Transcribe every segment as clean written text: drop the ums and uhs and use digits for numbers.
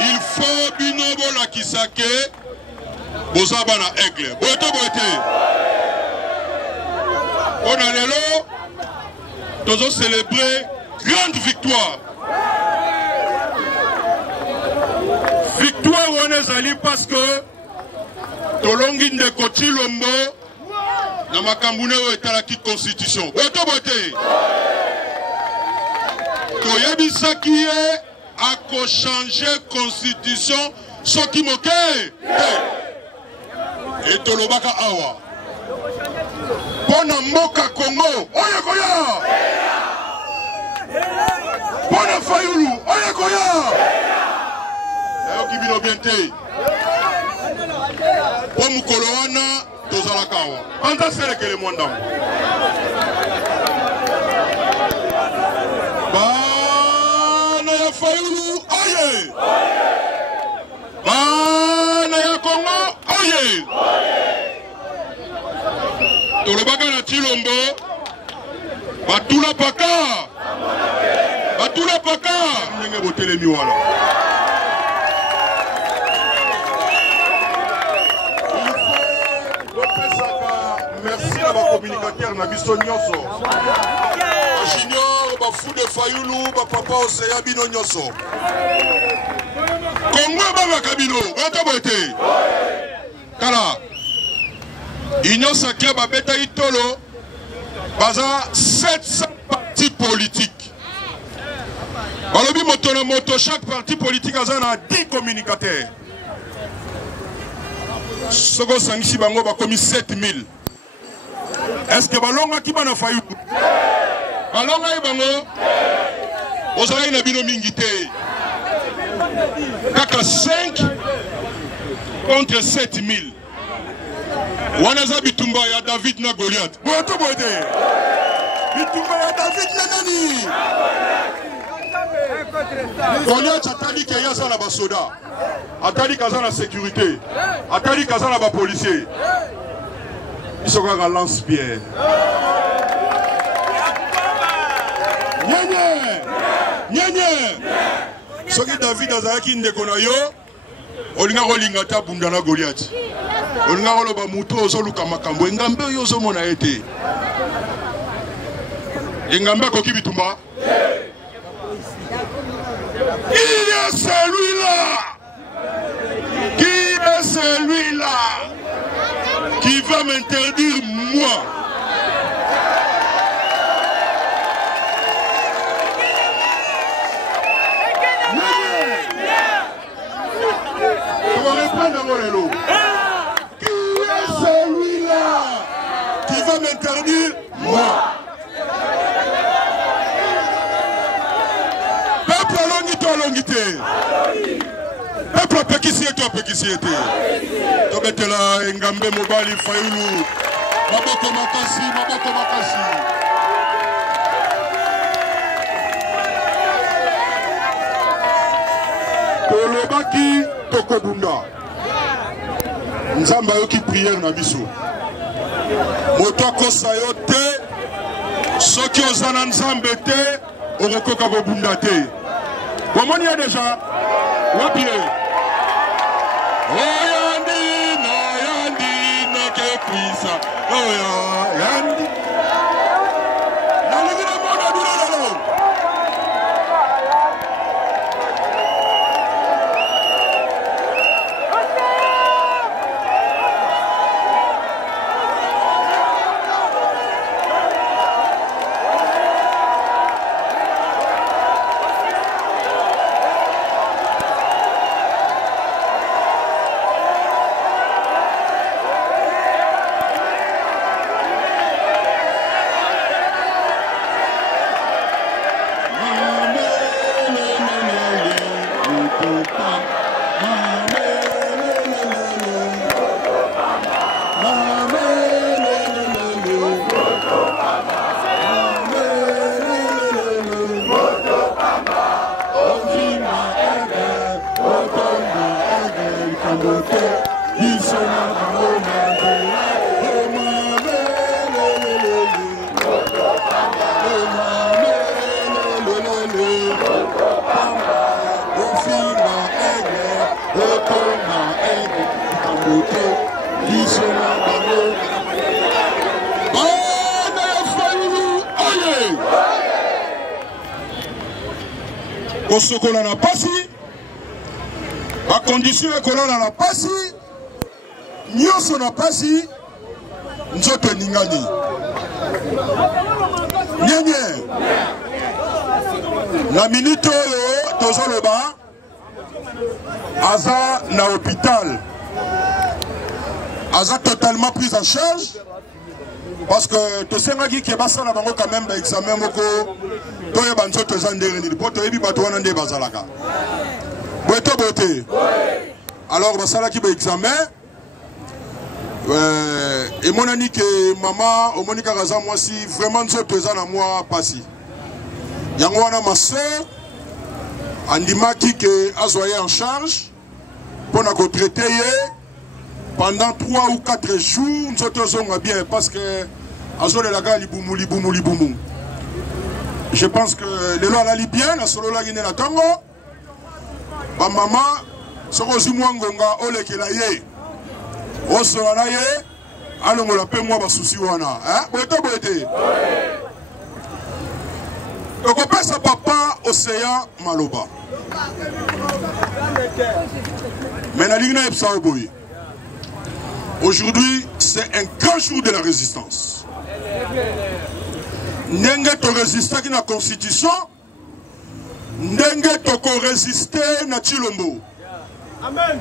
il faut binobo la kisake bozaba na aigle bote bote on a lelo tozo célébrer grande victoire on est allé parce que tolongi ndeko Chilombo na makambune o etalaki constitution bote bote toyebisaki ye ako changer constitution soki moke et tolobaka awa pona mboka Congo oya koya pona Fayulu oya koya ayoki bino bien te po mukolo wana tozalaka awa anta selekele mwandamu bana ya Fayulu oye bana ya Congo oye tolobaka na Chilombo batula paka ndenge botelemi wana merci à ma communicateur na biso nyonso junior ba fou de Fayulu ba papa oseya bino nyonso Congo ba kabino bato bote kala Union Sacrée ba beta itolo baza 700 partis politiques balobi moto na moto chaque parti politique aza na 10 communicateurs soko sangisi bango ba komi 7000. Est-ce que balonga ki bana Fayulu balonga ibango ozala na bino mingi te kaka 5 contre 7000 wana za bitumba ya David na Goliath boto bote bitumba ya David na nani Goliath atali ke yaza na basoda atali kaza na sécurité atali kaza na ba policier isoka ka lance pierre nyenye soki David azalaki ndeko na yo olinga kolinga ta bunda na Goliath olinga koloba muto ozoluka makambo engambe oyo ozomona ete engambe akoki bitumba il est celui-là qui va m'interdire moi. Qui est celui-là qui va m'interdire moi? Peuple longité. Peuple pékisiété. Tobetela engambe mobali Fayulu. Maboko makasi. Tolobaki tokobunda. Nzamba yoki prière na biso. Moto akosa yo te. Soki ozana nzambe te, okokoka bobunda te. Bomoni ya déjà? Wapi? Oyandi no ke kwisa. Oyandi. Naligina moda dulalo. kosokola na pasi bacondition ekolala na pasi nyonso na pasi nzoto eningani nyenye na minute oyo tozoloba aza na hôpital aza totalement prise en charge parce que tosengaki ke basala bango quand même examen moko toyeba nzoto eza ndenge nini po toyebi bato wana nde bazalaka boye to boye te alors basalaki baexamen emonani ke mama omoni kaka aza mwasi vraiment nzoto eza na mwa pasi yango wana ma sœur andimaki ke azwa ye en charge mpona kotraite ye pendant 3 ou 4 jours nzoto ezonga bien parce que azolelaka libumu libumu libumu. Je pense que lelo alali bien na solo la gine na tongo ba mama soko zimwa ngonga olekela ye osola na ye alongola pe mwa basusi wana boto bote okopesa papa Océan Maloba mais na ligna epsa oboyi. Aujourd'hui, c'est un grand jour de la résistance. Ndenge to résister na constitution, ndenge to ko résister na Chilombo. Amen.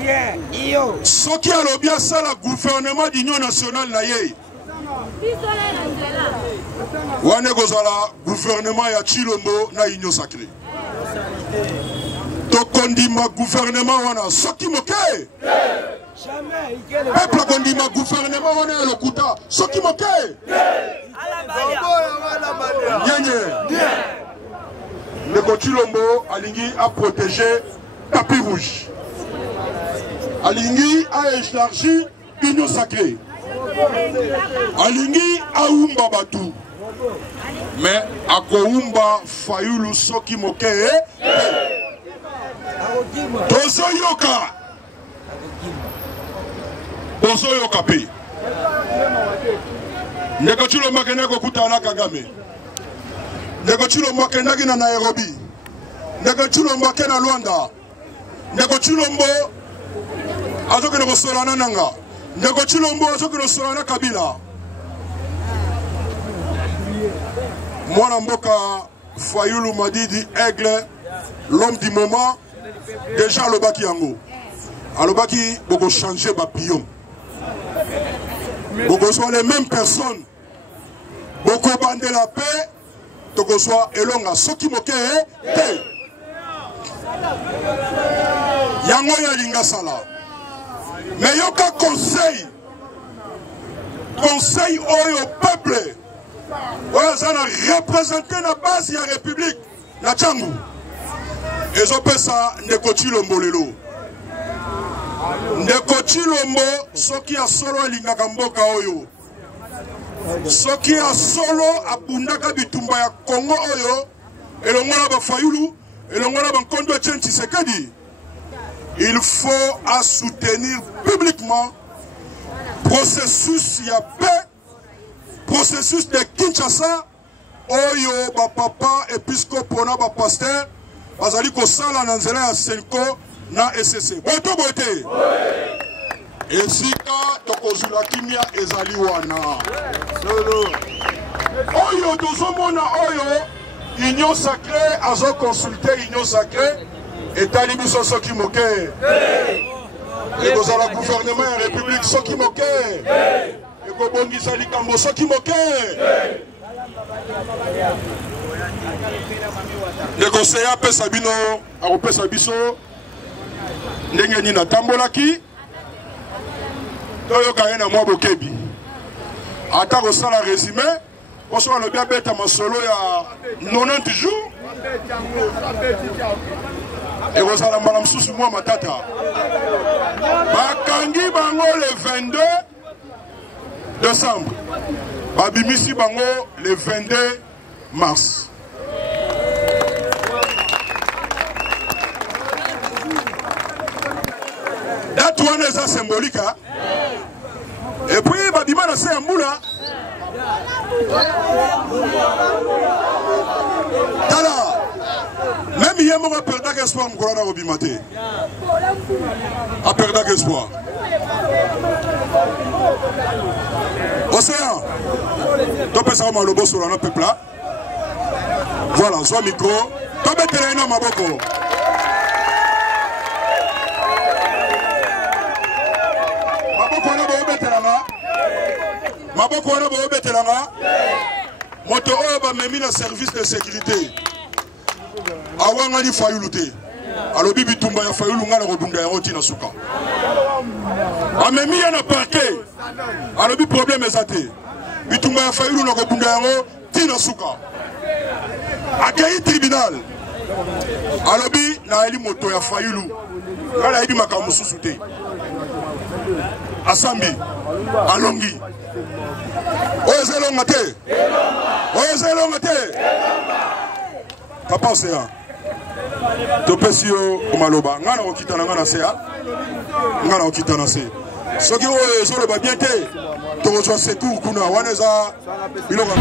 Amen. Soki alobi asala gouvernement d'union nationale na ye. Wane kozala gouvernement ya Chilombo na union sacrée. To kondima gouvernement wana soki moke. Peuple a conduit ma gouvernement, on est le Kouta. Ce qui moque. Le Kochilombo, Alingui a protégé tapis rouge. Alingui a élargi l'union sacrée. Alingui a Oumba Batou. Mais à Koumba Fayoulou Soki moque. Tozo Yoka. Bozo yokape. Ndeko Chilombo keneko kutana Kagame. Ndeko Chilombo kenaki na Nairobi. Ndeko Chilombo kena Luanda. Ndeko Chilombo azoke no solana nanga. Ndeko Chilombo azoke no solana Kabila. Mwana mboka Fayulu Madidi Aigle, l'homme du moment, déjà alobaki yango. Alobaki boko changer papillon. Beaucoup soit les mêmes personnes. Beaucoup bandent la paix. Beaucoup soit elonga. Ce qui moque est yango ya linga sala. Mais yoka conseil. Conseil au peuple. Voilà, ça a représenté la base de la République. La Tchangou. Et ça peut ça ne continue le molelo. Ndeko Chilombo soki a solo alingaka mboka oyo soki a solo abundaka bitumba ya Congo oyo elongola ba Fayulu elongola ba Nkondo Etienne Tshisekedi. Il faut soutenir publiquement processus ya paix, processus de Kinshasa oyo ba papa épiscopo na ba pasteur bazali ko sala na nzela ya Senko na SSC. Boto bote. Esika tokozula kimia ezali wana. Solo. Oyo tozomona oyo union sacrée azo consulter union sacrée etali biso soki moke. Ekozala gouvernement ya république soki moke. Ekobongisa likambo soki moke. Négocier apesa bino akopesa biso ndenge ni na tambolaki toyoka ye na mwa bokebi ata kosala résumé poso alobi abeta masolo ya 90 jours ekozala mbala mosusu mwa matata bakangi bango le 22 décembre babimisi bango le 22 mars. Date wana eza symbolique. Et puis babima na se ya mbula. Tala Même hier, on a perdu espoir, on a obimate. A perdu espoir. Océan. Tu peux savoir le boss sur le peuple là. Voilà, soit micro. Tu peux te réunir ma boko. Maboko wana bo betelanga moto oyo ba memi na service de sécurité awanga ni fayulu te alobi bitumba ya fayulu ngala ko bunda ya oti na suka amemi na parquet alobi problème ezate bitumba ya fayulu na ko bunda ya oti na suka akei tribunal alobi na eli moto ya fayulu ngala ebi makamu susu te asambi alongi oyo longa te oyo longa te papa Océan topesi yo omaloba ngana okita na ngana sea ngana okita na se soki oyo ezoloba bien te tokozwa secours kuna wana eza biloko